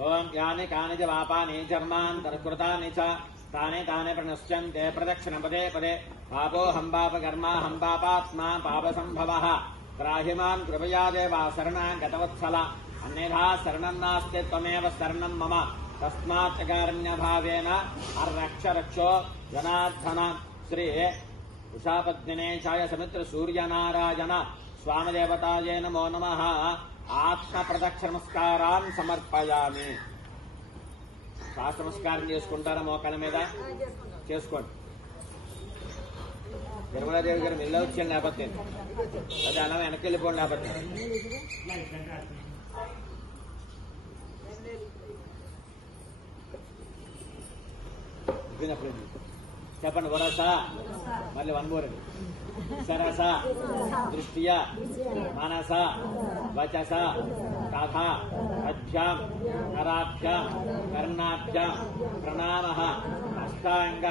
ఓం యాని కాని చ పాపాని చర్మాంతర్కృతాని చ తానే తానే ప్రణశ్యంతే ప్రదక్షిణ పదే పదే పాపోహం పాపకర్మాహం పాపాత్మా పాపసంభవః త్రాహిమాన్ కృపయా దేవ శరణాం గతవత్సల అన్యథా శరణం నాస్తి త్వమేవ శరణం మమ తస్మాత్ కారుణ్యభావేన అర్రక్ష రక్షో జనార్దన శ్రీ ఉషాపద్మినేశాయ సమిత్ర సూర్యనారాయణ స్వామిదేవతాయే నమో నమః ఆత్మ ప్రదక్షిణమస్కారాన్ సమర్పయామి. నమస్కారం చేసుకుంటారా మోకాల మీద? చేసుకోండి. నిర్మలాదేవి గారు మెల్ల వచ్చాను లేకపోతే అది అలా వెనక్కి వెళ్ళిపోండి లేకపోతే. చెప్పండి. వరస మళ్ళీ వన్ మోర్ అండి. సరస దృష్ట్య మనస వచస కథ అభ్యాం కరాభ్యాం కర్ణాభ్యాం ప్రణామ అష్టాంగ